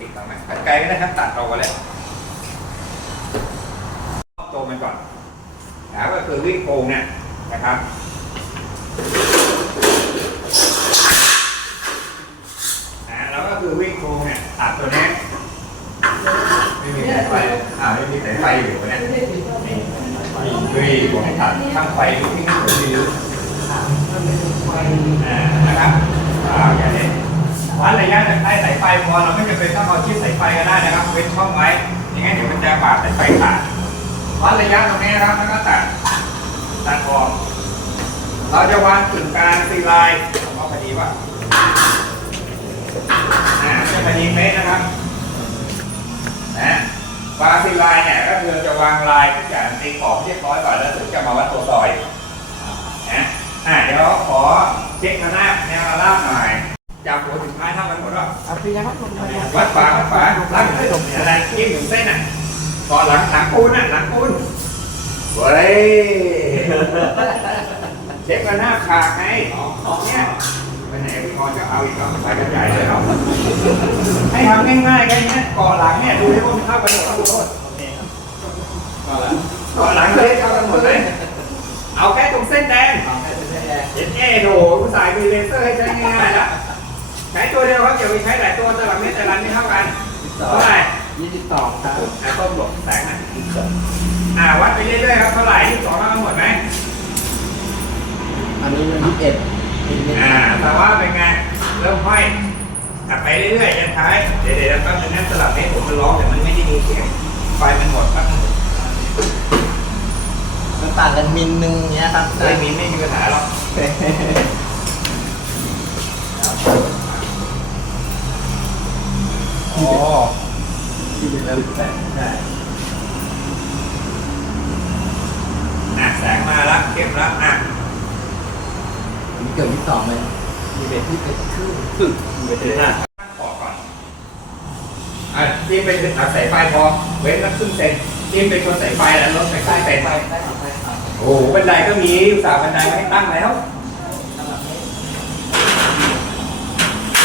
ติดตรงนั้นกันไกลก็ได้ครับตัดออกมาเลยตัวมันก่อนนะก็คือวิ่งโครงเนี่ยนะครับนะแล้วก็คือวิ่งโครงเนี่ยตัดตัวนี้ไม่มีสายไฟอ่าไม่มีสายไฟอยู่เนี่ยนี่คือผมให้ตัดข้างไฟที่ที่นี่ผมมีอ่นะครับอ่าอย่างนี้ วัดระยะจากใต้สายไฟพอเราไม่จำเป็นต้องเอาชิดสายไฟก็ได้นะครับเว้นช่องไว้อย่างงั้นเดี๋ยวมันจะบาดสายไฟขาดวัดระยะตรงนี้นะครับแล้วก็ตัดตัดออกเราจะวางกึ่งกลางซีไลน์ผมเอาพอดีว่าอ่าจะพอดีเมตรนะครับนะวางซีไลน์เนี่ยก็คือจะวางลายทุกอย่างตีขอบเรียบร้อยก่อนแล้วถึงจะมาวัดตัวซอยนะอ่าเดี๋ยวขอเช็คข้างหน้าแนวราบหน่อย จากหัวถึงท้ายเท่ากันหมดหรอเอาพี่ยังครับผมวัดฝาวัดฝาลักขึ้นอะไรยิ่งถึงเส้นอะก่อนหลังหลังปูนอะหลังปูนเว้ยเด็กก็หน้าขาดไงเนี่ยไปไหนพี่พอจะเอาอีกแล้วไปกันใหญ่เลยเราให้ทำง่ายๆแค่นี้ก่อนหลังเนี่ยดูให้พวกมันเข้ากันหมดทุกคนก่อนหลังเลยเข้ากันหมดเลยเอาแค่ตรงเส้นแดงเห็นแอ่โหผู้สายมีเลเซอร์ให้ใช้ง่ายๆแล้ว ใช้ตัวเดียวครับอย่าไปใช้หลายตัวแต่ละเม็ดแต่ละไม่เท่ากันเท่าไหร่ยี่สิบสองครับอ่าต้นหลบแสงนะอ่าวัดไปเรื่อยๆครับเท่าไหร่ที่สองเท่ากันหมดไหมอันนี้มันยี่สิบเอ็ดอีกนิดอ่าแต่ว่าเป็นไงเริ่มห้อยกลับไปเรื่อยๆยันท้ายเดี๋ยวเดี๋ยวแป๊บนึงนะสลับเม็ดผมมันร้องแต่มันไม่ได้มีเสียงไฟมันหมดแป๊บนึงมันต่างกันมิลนึงเนี้ยครับไม่มีไม่มีปัญหาหรอก อ๋อที่เป็นแล้วแปดใช่อะแสงมาแล้วเข้มแล้วอะมีเกือบยี่สิบสองเลยยี่สิบเอ็ดที่เป็นครึ่งครึ่งยี่สิบเอ็ดห้าขอก่อนอะที่เป็นเอาสายไฟพอเว้นสักครึ่งเซนที่เป็นคนสายไฟแล้วลดไปครึ่งเซนได้ครับได้ครับโอ้โหบันไดก็มีอุตส่าห์บันไดไว้ให้ตั้งแล้ว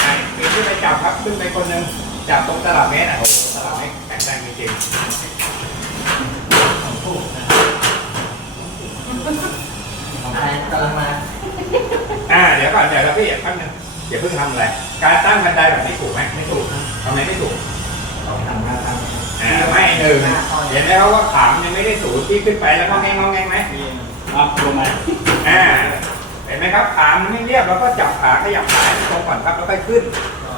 อะปีนขึ้นไปจับครับขึ้นไปคนหนึ่ง จับตรงตลับเมตรอะโอ้โหตลับเมตรแข็งแรงจริงของแพงกำลังมาๆอ่า เดี๋ยวก่อนเดี๋ยวเราพี่อย่าแป๊บนึงอย่าเพิ่งทำอะไร การตั้งบันไดแบบนี้ถูกไหมไม่ถูกทำไมไม่ถูกลองทำครับอ่าไม่หนึ่งเห็นไหมครับว่าขามนยังไม่ได้สูงที่ขึ้นไปแล้วก็แงงงอแงงไหมครับลงมาอ่าเห็นไหมครับขามันไม่เรียบเราก็จับขาขยับขาให้ตรงก่อนครับแล้วค่อยขึ้น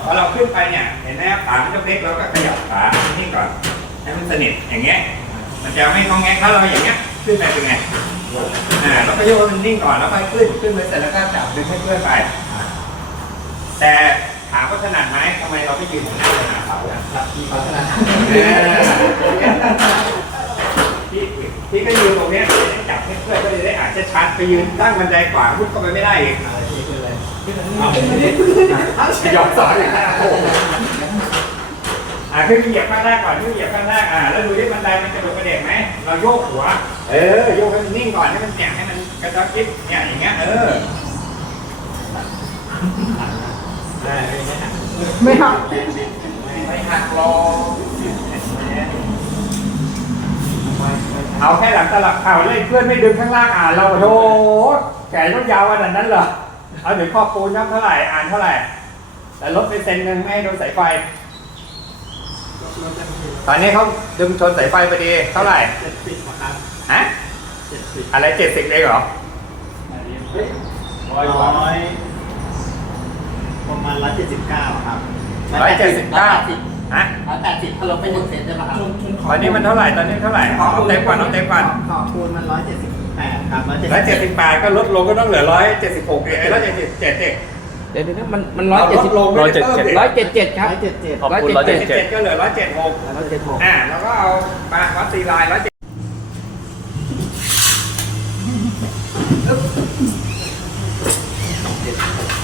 พอเราขึ้นไปเนี่ย เห็นไหมครับขามันจะเล็กเราก็ขยับขานี่ก่อน ให้มันสนิทอย่างเงี้ย มันจะไม่งองแงงถ้าเราอย่างเงี้ย ขึ้นไปเป็นไงอ่าแล้วก็โยกให้มันนิ่งก่อนแล้วค่อยขึ้น ขึ้นไปเสร็จแล้วก็จับดึงให้เพื่อนไป แต่ถามว่าถนัดไหมทำไมเราไม่ยืนหันหน้าไปหาเขาอะครับมีพัฒนาพี่พี่ก็ยืนตรงนี้จับให้เพื่อนก็จะได้อาจจะชันไปยืนตั้งบันไดขวางพุทธเข้าไปไม่ได้อีก อะไรที่คืออะไรเอายอมสอนอีกแล้วอ่าขึ้นเหยียบข้างแรกก่อนขึ้นเหยียบข้างแรกอ่าแล้วดูที่บันไดมันกระโดดกระเด็กไหมเราโยกหัว เออโยกให้มันนิ่งก่อนให้มันเนี่ยให้มันกระชับคิดเนี่ยอย่างเงี้ยเออไม่ไม่หักไม่หักรอเอาแค่หลังตลับเข่าเลยเพื่อนไม่ดึงข้างล่างอ่าเราโธ่แขนต้องยาวขนาดนั้นเหรอ เอาถึงขอบปูนครับเท่าไหร่ อ่านเท่าไหร่ แต่ลดไปเซนหนึ่งไม่ให้โดนสายไฟ ตอนนี้เขาดึงชนสายไฟพอดีเท่าไหร่เจ็ดสิบครับฮะเจ็ดสิบอะไรเจ็ดสิบเองเหรอร้อยประมาณร้อยเจ็ดสิบเก้าครับร้อยเจ็ดสิบเก้าฮะร้อยแปดสิบถ้าลบไปหนึ่งเซนได้ป่ะครับตอนนี้มันเท่าไหร่ตอนนี้เท่าไหร่เอาเอาเต็มก่อนเอาเต็มก่อนขอบคูณมันร้อยเจ็ดสิบ แปดครับร้อยเจ็ดร้อยเจ็ดสิบแปดก็ลดลงก็ต้องเหลือร้อยเจ็ดสิบหกเองร้อยเจ็ดสิบเจ็ดเองเดี๋ยวเดี๋ยวนะมันมันร้อยเจ็ดสิบลงร้อยเจ็ดเจ็ด ร้อยเจ็ดเจ็ดครับร้อยเจ็ดเจ็ดขอบคุณร้อยเจ็ด177เจ็ด ก็เหลือร้อยเจ็ดหกร้อยเจ็ดหกอ่าแล้วก็เอามาวัดตีลายร้อยเจ็ด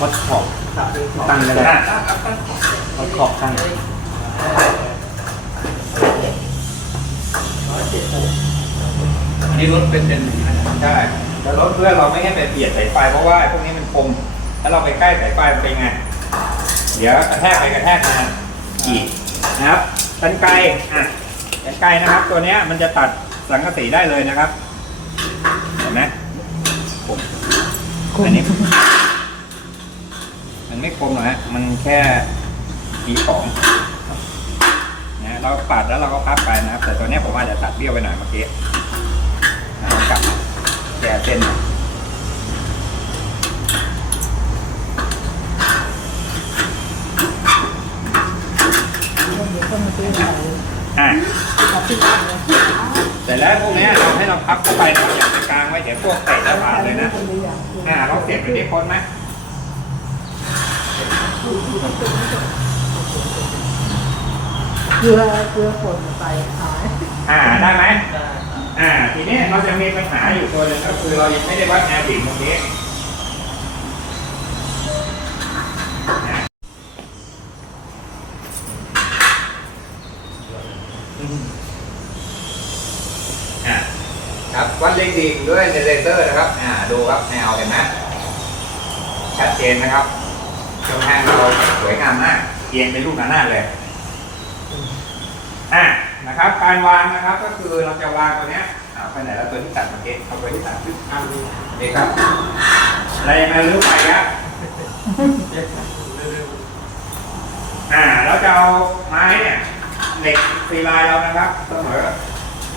วัดขอบครับตั้งเลยอะวัดขอบตั้งอั นนี้รถเป็นเป็นใช่แต่รถเพื่อเราไม่ให้ไปเบียดสายไฟเพราะว่าพวกนี้มันคมถ้าเราไปใกล้สายไฟมันเป็นไง เดี๋ยวกระแทกไปกระแทกมาขีดนะครับกันไกรอะกันไกรนะครับ ตัวเนี้ยมันจะตัดสังกะสีได้เลยนะครับเห็นไหมผมอันนี้ มันไม่คมหรอกฮะมันแค่มีของนะเราปัดแล้วเราก็พับไปนะครับ แต่ตัวนี้ผมว่าจะตัดเบี้ยวไปหน่อยเมื่อกี้นะเรากลับแก้เส้นหน่อยอะแต่แล้วพวกเนี้ยเราให้เราพับเข้าไปนะอย่าไปกลางไว้เดี๋ยวพวกเตะจะผ่านเลยนะอ่าเราเสียบไปที่คนไหมเกลือเกลือป่นใส่หายอ่าได้ไหม อ่า ทีนี้เราจะมีปัญหาอยู่ตัวหนึงก็คือเรายังไม่ได้วัดแนวดิ่งตรงนี้นะอะครับวัดเลขดิ่งด้วยเลเซอร์นะครับ อ่า ดูครับแนวเห็นไหมชัดเจนนะครับกำแพงเราสวยงามมากเอียงเป็นลูกหน้าเลย อะ นะครับ การวางนะครับก็คือเราจะวางตัวเนี้ยเอาไปไหนแล้วตัวที่ตัดเมื่อกี้เอาตัวที่ตัดขึ้นอะนี่ครับอะไรยังไงรื้อไปครับอ่าเราจะเอาไม้เนี่ยเหล็กซีลายเรานะครับเสมอ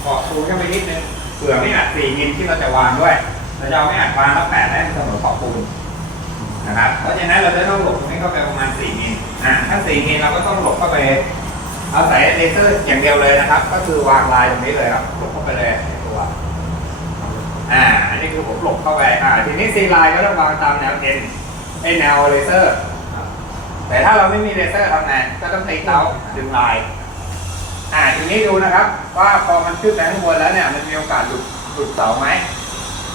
ขอบปูนเข้าไปนิดนึงเผื่อไม่อัดสี่มิลที่เราจะวางด้วยเราจะเอาไม่อัดวางแล้วแปะได้เสมอขอบปูนนะครับเพราะฉะนั้นเราจะต้องหลบตรงนี้เข้าไปประมาณสี่มิลอ่าถ้าสี่มิลเราก็ต้องหลบเข้าไป เอาใส่เลเซอร์อย่างเดียวเลยนะครับ ก็คือวางลายตรงนี้เลยครับหลบเข้าไปเลยในตัวอ่าอันนี้คือผมหลบเข้าไปอ่าทีนี้ซีไลน์ก็ต้องวางตามแนวเอ็นไอแนวเลเซอร์แต่ถ้าเราไม่มีเลเซอร์ทำไงก็ต้องตีเตาดึงลายอ่าทีนี้ดูนะครับ ว่าพอมันขึ้นไปข้างบนแล้วเนี่ยมันมีโอกาสหลุดหลุดเสาไหม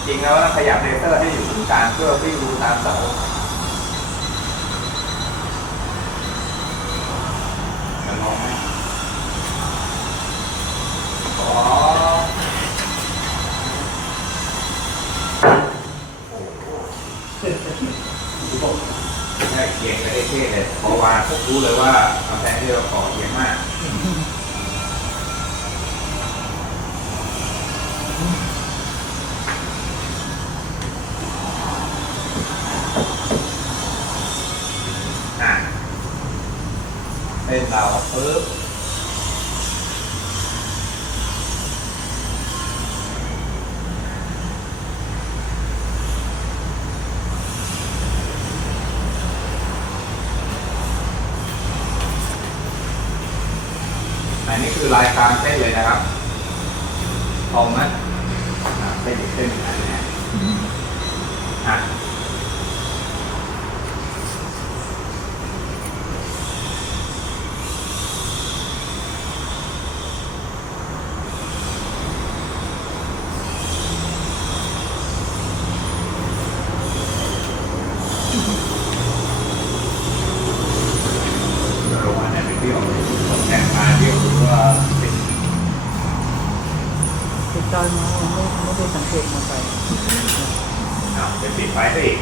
จริงแล้วเราขยับเลเซอร์ให้อยู่ตรงกลางเพื่อวิ่งดูตามเสา มันมองไหมอ๋อใช่ เกียงไม่ได้เท่เลยพอวางก็รู้เลยว่ากำแพงที่เราก่อเอียงมาก อะเป็นเราปึ๊บอันนี้คือลายกลางเส้นเลยนะครับตรงไหมอะเส้นอีกเส้นหนึ่งอันเนี้ยอะ โรงงานเนี่ยเป็นเบี้ยวแข่งมาเบี้ยวหรือว่าเป็น ติดตอนมาไม่ไม่ได้สังเกตมาไป อ้าวเป็นปิดไฟซะอีก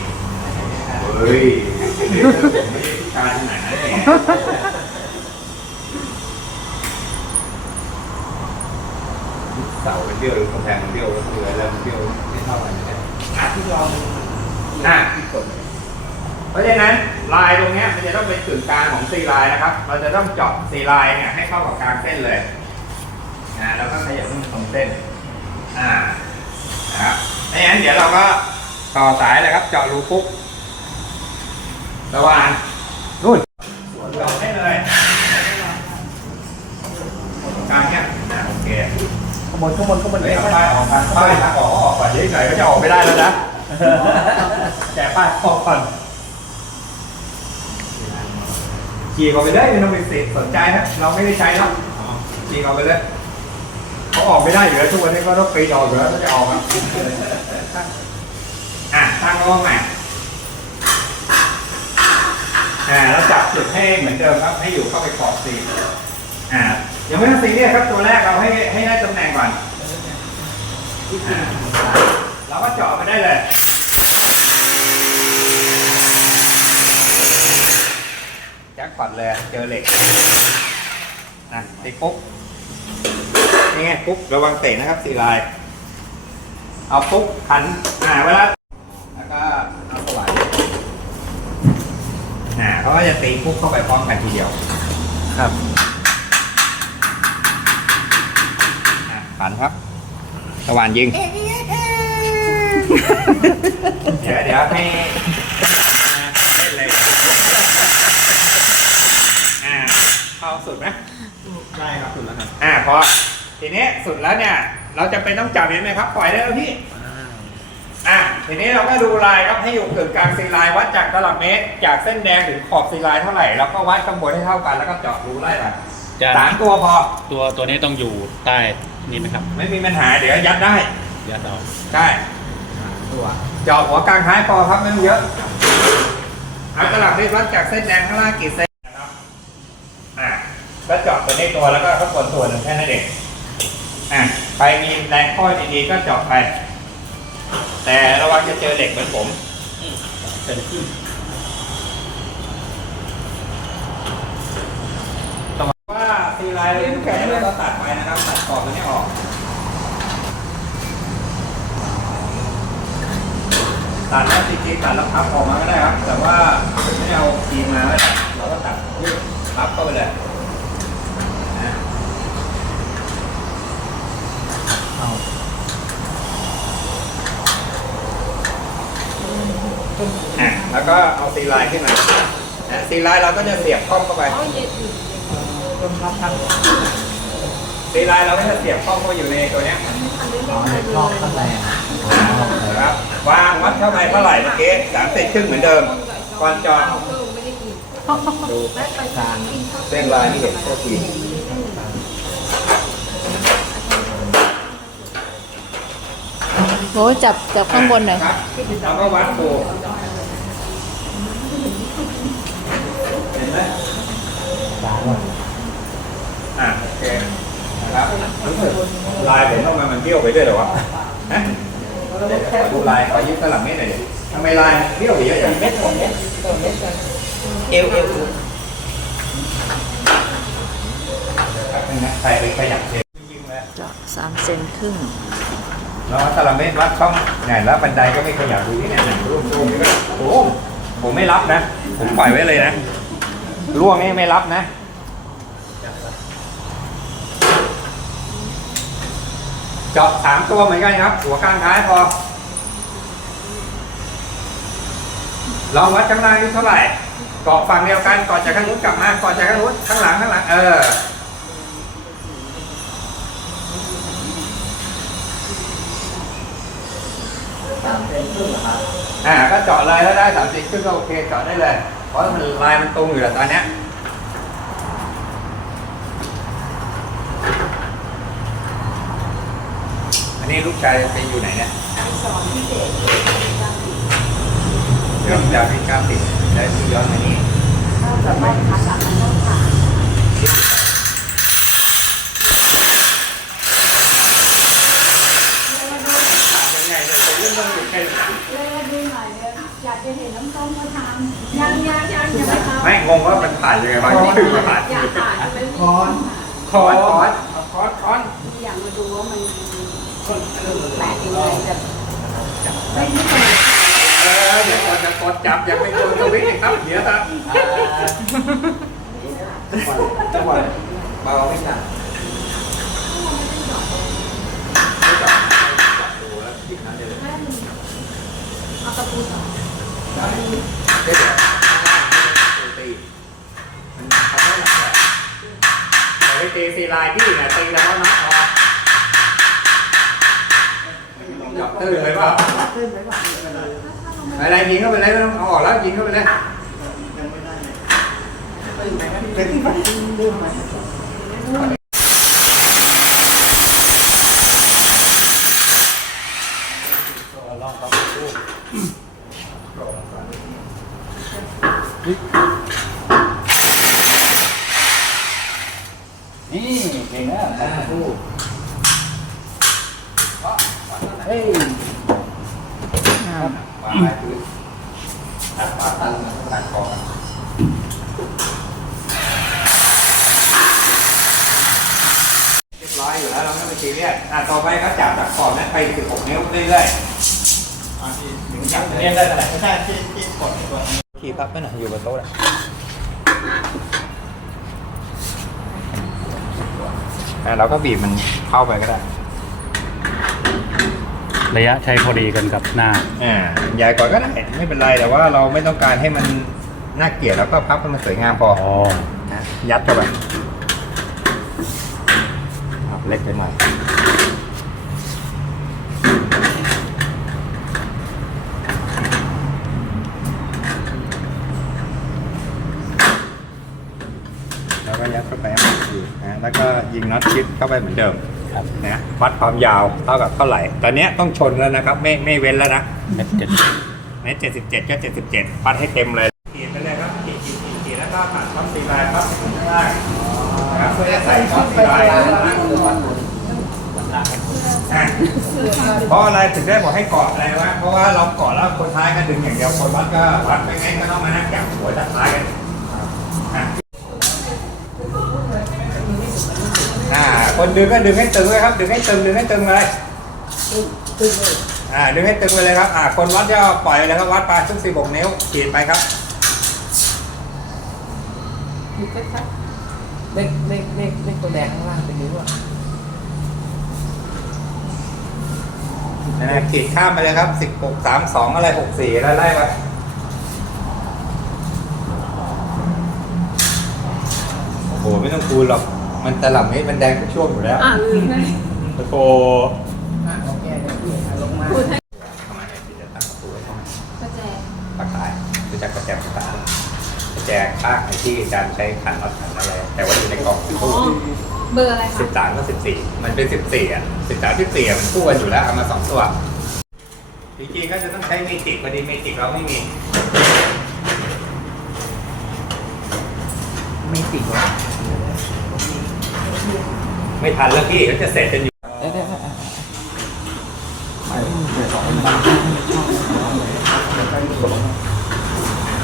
เฮ้ยเดี๋ยวผมไม่ได้พิการขนาดนั้นเองเสาเป็นเบี้ยวหรือกำแพงเป็นเบี้ยวก็คืออะไรมันเบี้ยวไม่เท่ากันนะอะที่ลองอะที่กดเพราะฉะนั้นลายตรงเนี้ยมันจะ ต้องเป็นศูนย์กลางของซีลายนะครับ เราจะต้องเจาะซีลายเนี่ยให้เข้ากับกลางเส้นเลยนะแล้วก็ขยับให้มันตรงเส้นอ่านะครับไม่งั้นเดี๋ยวเราก็ต่อสายเลยครับ เจาะรูปุ๊บระหว่างนู่นเจาะให้เลยกลางเนี้ยอ่าโอเคขบวนขบวนขบวนเฮ้ยเอาป้ายออกกันป้ายทางออกก็ออกก่อนเฉยๆก็จะออกไม่ได้แล้วนะแจกป้ายออกก่อน ขี่ออกไปเลยไม่ต้องไปสนใจนะเราไม่ได้ใช้แล้วขี่ออกไปเลยเขาออกไม่ได้อยู่แล้วทุกวันนี้ก็ต้องปีนออกอยู่แล้วก็จะออกอะอะตั้งกล้องใหม่อ่าแล้วจับจุดให้เหมือนเดิมครับให้อยู่เข้าไปขอบซีอ่ายังไม่ต้องซีเรียสครับตัวแรกเราให้ให้ได้ตำแหน่งก่อนอ่าเราก็เจาะไปได้เลย จะจ็คพอตเลยเจอเหล็กนะตีปุ๊บนี่ไงปุ๊บระวังเตะนะครับสีลาย เอาปุ๊บขันอ่าเวลาแล้วก็เอาสว่านอ่าเขาก็จะตีปุ๊บเข้าไปพร้อมกันทีเดียว ครับอะขันครับสว่านยิง เดี๋ยวเดี๋ยวให้เล่นเลยอ่า เข้าสุดไหมได้ครับสุดแล้วครับอ่าพอทีนี้สุดแล้วเนี่ย เราจะเป็นต้องจับเห็นไหมครับ ปล่อยได้แล้วพี่อะทีนี้เราก็ดูลายครับให้อยู่กึ่งกลางซีไลน์วัดจากตลับเมตร จากเส้นแดงถึงขอบซีไลน์เท่าไหร่แล้วก็วัดข้างบนให้เท่ากันแล้วก็เจาะรูไล่ไปจะสามตัวพอตัวตัวนี้ต้องอยู่ใต้นี่ไหมครับ ไม่มีปัญหาเดี๋ยวยัดได้ยัดเอาได้ตัวเจาะหัวกลางท้ายพอครับไม่ต้องเยอะเอาตลับเมตรวัดจากเส้นแดงข้างล่างกี่เซนนะครับอะ ก็เจาะตัวนี้ตัวแล้วก็ข้างบนตัวหนึ่งแค่นั้นเองอะไปมีแรงข้อดีๆก็เจาะไป แต่ระวังจะเจอเหล็กเหมือนผมเป็นขึ้นว่าซีไลน์แข็งแล้วก็ตัดไปนะครับ ตัดขอบตัวนี้ออกตัดแล้วจริงๆตัดแล้วพับออกมาก็ได้ครับ แต่ว่าไม่เอาคีมมาก็ได้เราก็ตัดยืดพับเข้าไปเลยนะ เอา อะ แล้วก็เอาซีไลน์ขึ้นมานะซีไลน์เราก็จะเสียบข้อมเข้าไปรวมรับทั้งซีไลน์เราก็จะเสียบข้อมเข้าไปอยู่ในตัวเนี้ยเอาในรอบข้างในอ๋อนะครับวางวัดเข้าไปเท่าไหร่เมื่อกี้สามสิบครึ่งเหมือนเดิมก่อนเจอดดูทางเส้นลายนี่เห็นโคตรดีโอ้จับจับข้างบนหน่อยครับเราก็วัดดูเห็นไหม สายก่อนอะโอเคนะครับรู้สึกลายผมทำไมมันเบี้ยวไปด้วยเหรอวะฮะเดี๋ยวขอดูลายขอยืมตลับเม็ดหน่อยดิทำไมลายเบี้ยวไปเยอะอย่างเม็ดสองเม็ดเอวเอวถึงนะใครไปขยับเองยิงเลยเจาะสามเซนครึ่งแล้วตลับเม็ดวัดช่องเนี่ยแล้วบันไดก็ไม่ขยับดูนี่เนี่ยร่วงร่วงนี่ก็โอ้ผมไม่รับนะ ผมปล่อยไว้เลยนะ ร่วงนี่ไม่รับนะ เจาะสามตัวเหมือนกันครับ หัวกลางท้ายพอลองวัดข้างล่างนี่เท่าไหร่เกาะฝั่งเดียวกันก่อนจากข้างนู้นกลับมาก่อนจากข้างนู้นข้างหลังข้างหลังเออสามเซนครึ่งเหรอครับอ่าก็เจาะเลยถ้าได้สามสิบครึ่งก็โอเคเจาะได้เลย เพราะมันลายมันตรงอยู่แล้วตอนเนี้ยอันนี้ลูกชายไปอยู่ไหนเนี่ยเดี๋ยวจะเป็นการติดได้ที่ย้อนมานี่ถามยังไงเนี่ยเป็นเรื่องต้องอยู่แค่ไหน เลยดูหน่อยเลยอยาก จะเห็นน้ำส้มเขาทำยังยังยังยังไม่ทำไม่งงว่ามันผ่านยังไงวะคือมาผ่านอยากผ่านไปคอนคอนคอนคอนคอนอยากมาดูว่ามันแปลกยังไงแบบไม่ไม่เคยเออเดี๋ยวก่อนจะกดจับยังไม่กดสวิตช์อีกครับเดี๋ยวครับจังหวะเบาไม่ใช่ไม่จับจับดูแล้วหยิบนั้นได้เลยเอาตะปูต่อ ได้เดี๋ยวข้างล่างไม่ต้องตีมันเขาไม่หลักแหละแต่ไปตีซีไลน์พี่นะตีแล้วน้ำออจับตื้นเลยเปล่าขึ้นไว้ก่อนอะไรยิงเข้าไปเลยไม่ต้องเอาออกแล้วยิงเข้าไปเลยเป็นที่มันดื้อไหม นี่เก่งนะอ่าดูเฮ้ยมางไม้พื้นตัดปาตั้งมันตัดคอเรียบร้อยอยู่แล้วเราไม่ไปซีเรียสอ่ต่อไปก็จับจากขอบนั้นไปถึงหกนิ้วเรื่อยๆอะที่ถึงจับเรียได้เท่าไหร่ ไม่ใช่ที่ นี้ขี่พับไปหน่อยอยู่บนโต๊ะเลยอะเราก็บีบมันเข้าไปก็ได้ ระยะใช้พอดีกันกับหน้า อ่าใหญ่กว่าก็ได้ไม่เป็นไรแต่ว่าเราไม่ต้องการให้มันน่าเกลียดแล้วก็พับให้มันสวยงามพออ๋อ นะยัดเข้าไปครับเล็กไปหน่อยแล้วก็ยัดเข้าไปให้มันดีนะแล้วก็ยิง น็อตชิดเข้าไปเหมือนเดิมครับนะวัดความยาวเท่ากับเท่าไหร่ ตอนเนี้ยต้องชนแล้วนะครับ ไม่ไม่เว้นแล้วนะเม็ดเจ็ดในเจ็ดสิบเจ็ดก็เจ็ดสิบเจ็ดปัดให้เต็มเลยขีดไปเลยครับขีดขีดขีดขีดแล้วก็ผ่านช่องสีลายครับข้างล่างนะครับเพื่อจะใส่ช่องสีลายข้างล่างอะเพราะอะไรถึงได้บอกให้เกาะอะไรวะเพราะว่าเราเกาะแล้วคนท้ายก็ดึงอย่างเดียวคนวัดก็วัดไปไงก็ต้องมานั่งจับหัวจับท้ายกันอะอ่า คนดึงก็ดึงให้ตึงเลยครับ ดึงให้ตึงดึงให้ตึงเลยอ่าดึงให้ตึงไปเลยครับอ่าคนวัดก็ปล่อยเลยครับวัดไปชุกสิบกนิ้วขีดไปครับเลขเลขเลขเลขตัวแดงข้างล่างเป็นนิ้วอะนะขีดข้ามไปเลยครับสิบหกสามสองอะไรหกสี่ไล่ไล่ไปโอ้โหไม่ต้องคูณหรอก มันตลับเม็ดมันแดงทุกช่วงอยู่แล้วอ่าลืมไงตะโกอะโอเคเดี๋ยวพี่เอาลงมาพูดให้เข้ามาเนี่ยที่จะตั้งประตูไว้เข้ามาประแจปากตายรู้จักประแจปากตายประแจข้างไอ้ที่อาจารย์ใช้ขันน็อตขันอะไร แต่ว่าอยู่ในกล่องอ๋อเบอร์อะไรสิคะบสามก็สิบสี่มันเป็นสิบสี่อะสิบสามสิบสี่อะมันคู่กันอยู่แล้วเอามาสองตัวจริงๆก็จะต้องใช้เมจิกพอดีเมจิกเราไม่มี ไม่ติดหรอ ไม่ทันแล้วพี่เขาจะเสร็จกันอยู่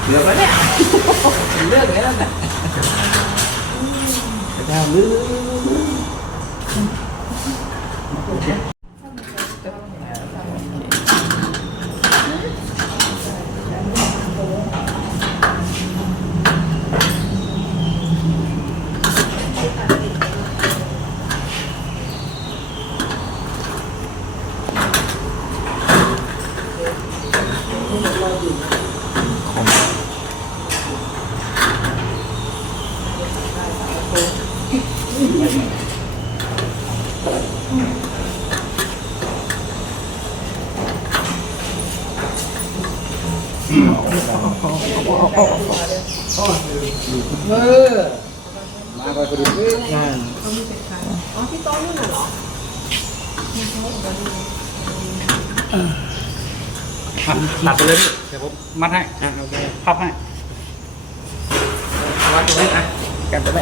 เหลือแล้วเนี่ยเลือกแลยนั่นแหละดาลื้อ เออมาไปพอดีงานอ๋อที่โต๊ะนู่นน่ะเหรอตัดไปเลยเดี๋ยวผมมัดให้อะโอเคพับให้วัดตรงนี้อะกันจะไม่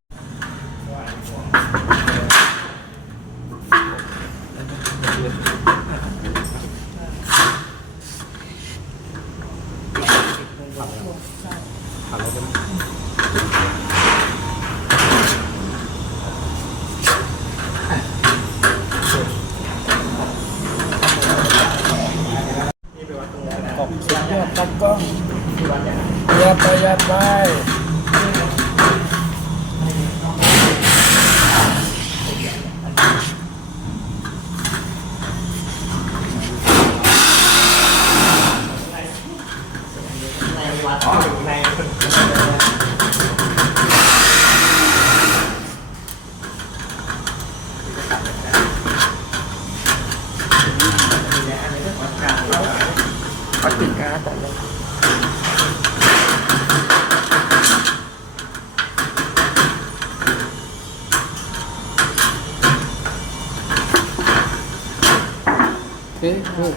เฮ้ยเฮ้ย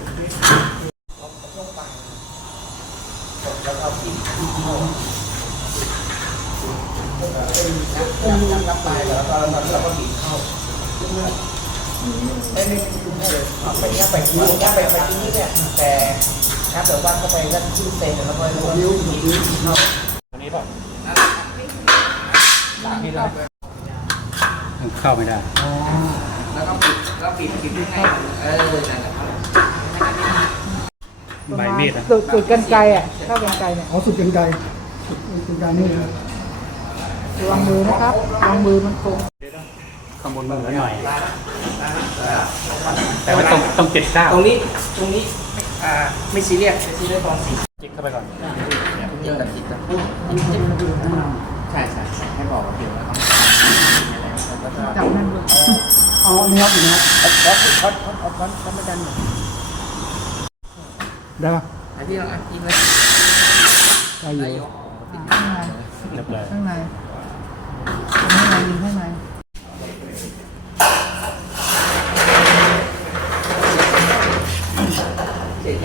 แล้วเอาผีเข้านับนับไปแล้วก็เราเราก็บีบเข้าไม่ไม่ไม่เลยไปยับไปที่ยับไปไปที่นี่เนี่ยแต่ถ้าเกิดว่าเข้าไปแล้วที่เซนแล้วก็แล้วก็นิ้วนิ้วเข้าอันนี้ป่ะหลังนี่เราเข้าไม่ได้อ๋อแล้วก็ปิดแล้วปิดปิดยังไงเออนั่นแหละครับ ใบมีดนะสุดสุดกันไกลอะเข้ากันไกลเนี่ยอ๋อสุดกันไกลสุดกันไกลนี่นะระวังมือนะครับระวังมือมันโกงข้างบนมือหน่อย แต่ว่าต้องต้องเจ็ดเก้าตรงนี้ตรงนี้อ่าไม่ซีเรียสไม่ซีเรียสตอนสีจิกเข้าไปก่อนยิงกับจิตกับใช่ใช่ใช่ให้บอกว่าเดี๋ยวแล้วต้องแล้วก็จับนั่นด้วยอ๋อนี่ครับนี่ครับช็อตช็อตช็อตเอาช็อตช็อตมาดันหน่อยได้ปะไอ้ที่เราอะยิงเลยได้อยู่ได้ยกข้างในเรียบร้อยข้างในข้างในยิงข้างในเศษย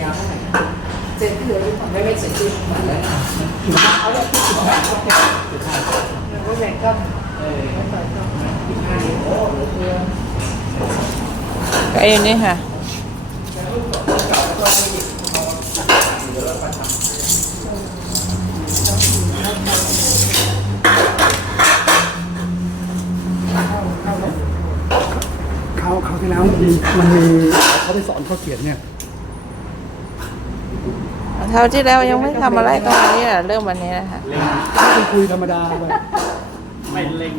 าวเท่าไหร่เศษที่เหลือไม่ไม่เศษที่หมดเลยเอาเลยที่สิบห้าก็แค่สิบห้าก็แบ่งกัน เออสิบห้านี่โอ้เหลือเกินไอ้นี่ค่ะเขาเขาที่แล้วมันมีมันมีเขาไปสอนเขาเขียนเนี่ยเท่าที่แล้วยังไม่ทำอะไรตรงนี้อะเริ่มวันนี้นะคะคุยคุยธรรมดาไปไม่เล็ง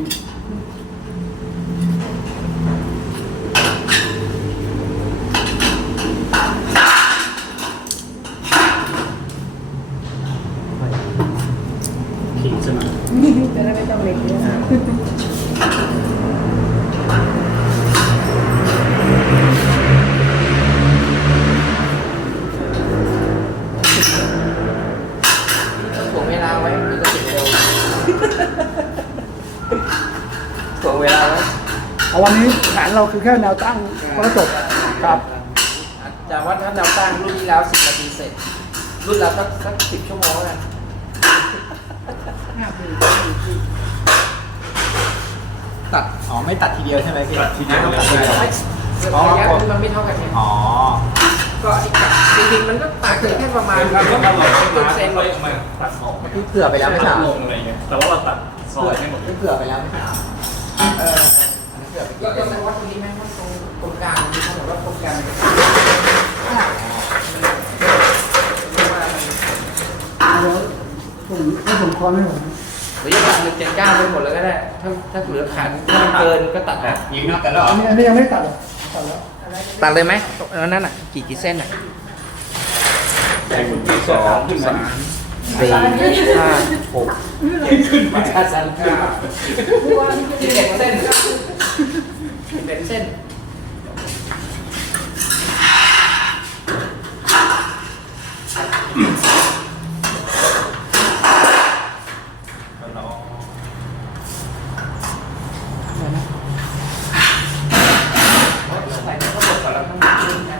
ขีดใช่ไหม จะได้ไม่ต้องเล็กเนี่ย ถ่วงเวลาไว้มันก็ติดเร็ว ถ่วงเวลาไว้เอาวันนี้แผนเราคือแค่แนวตั้งก็จบครับแต่ว่าถ้าเราตั้งรุ่นที่แล้วสิบนาทีเสร็จ รุ่นเราสักสักสิบชั่วโมงแล้วกันตัด อ๋อ ไม่ตัดทีเดียวใช่ไหมพี่ตัดทีเดียวไม่อ๋อระยะมันไม่เท่ากันไงอ๋อ ก็ไอ้ตัดจริงๆมันก็ตัดแค่ประมาณแล้วก็เราไม่เปอมาร์เซ็นต์เลยมาตัดออกที่เผื่อไปแล้วไม่ใช่ลงอะไรเงี้ยแต่ว่าเราตัดซอยให้หมดที่เผื่อไปแล้วไม่ใช่ เอออันนี้เผื่อไปก็จะวัดตรงนี้ไหมว่าตรงตรงกลางนี้เขาบอกว่าตรงกลางมันจะว่ามันแล้วส่งให้ส่งคอนให้ผมหรือจะตัดหนึ่งเจ็ดเก้าไปหมดเลยก็ได้ ถ้าถ้าเหลือขาดถ้ามันเกินก็ตัดนะยิงนอกกันแล้วอันนี้อันนี้ยังไม่ตัดหรอตัดแล้วตัดเลยไหมนั่นอะ กี่กี่เส้นอะแต่คุณที่สองขึ้นม สี่ห้าหกขึ้นมาเจ็ดเส้นสิบเอ็ดเส้นสิบเอ็ดเส้น ใส่ในระบบก่อนแล้วต้องมาขึ้นนะ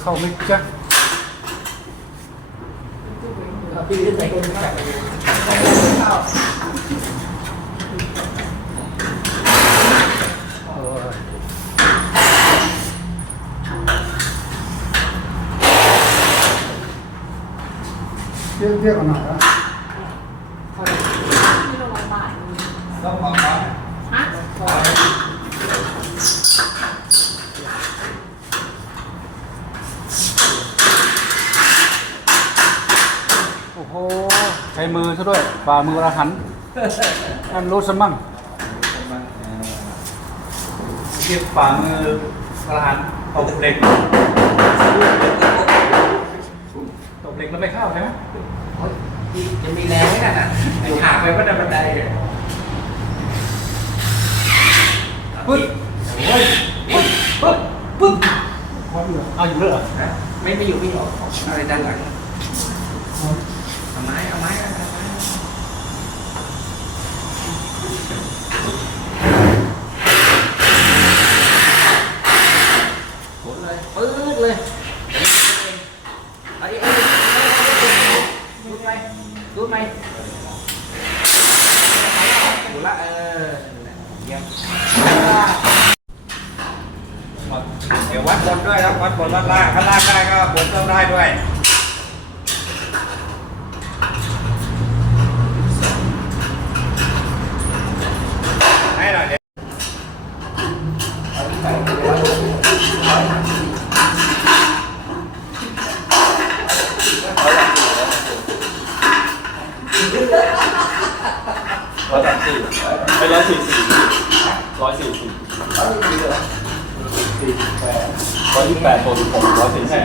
เข้าไม่จ้ะ พี่ขึ้นไปขึ้นไป เทียบเทียบกันหน่อยนะต้องมองก่อนโอ้โห ใช้มือซะด้วยฝ่ามือละหันนั่นรู้สมั่งเทียบฝ่ามือละหันตบเหล็กตบ เหล็กแล้วไม่เข้าใช่ไหมจะมีแรงไหมน่ะน่ะหักไปก็ได้บันไดเลยปึ๊บโอ้ยปึ๊บปึ๊บปึ๊บเอาอยู่เลยเหรอไม่ไม่อยู่พี่ออกอะไรด้านหลังเอาไม้เอาไม้ ร้อยสามสี่เป็นร้อยสี่สี่ร้อยสี่สี่ร้อยสี่สิบแปดร้อยยี่แปดโทรสิบหกร้อยสี่สี่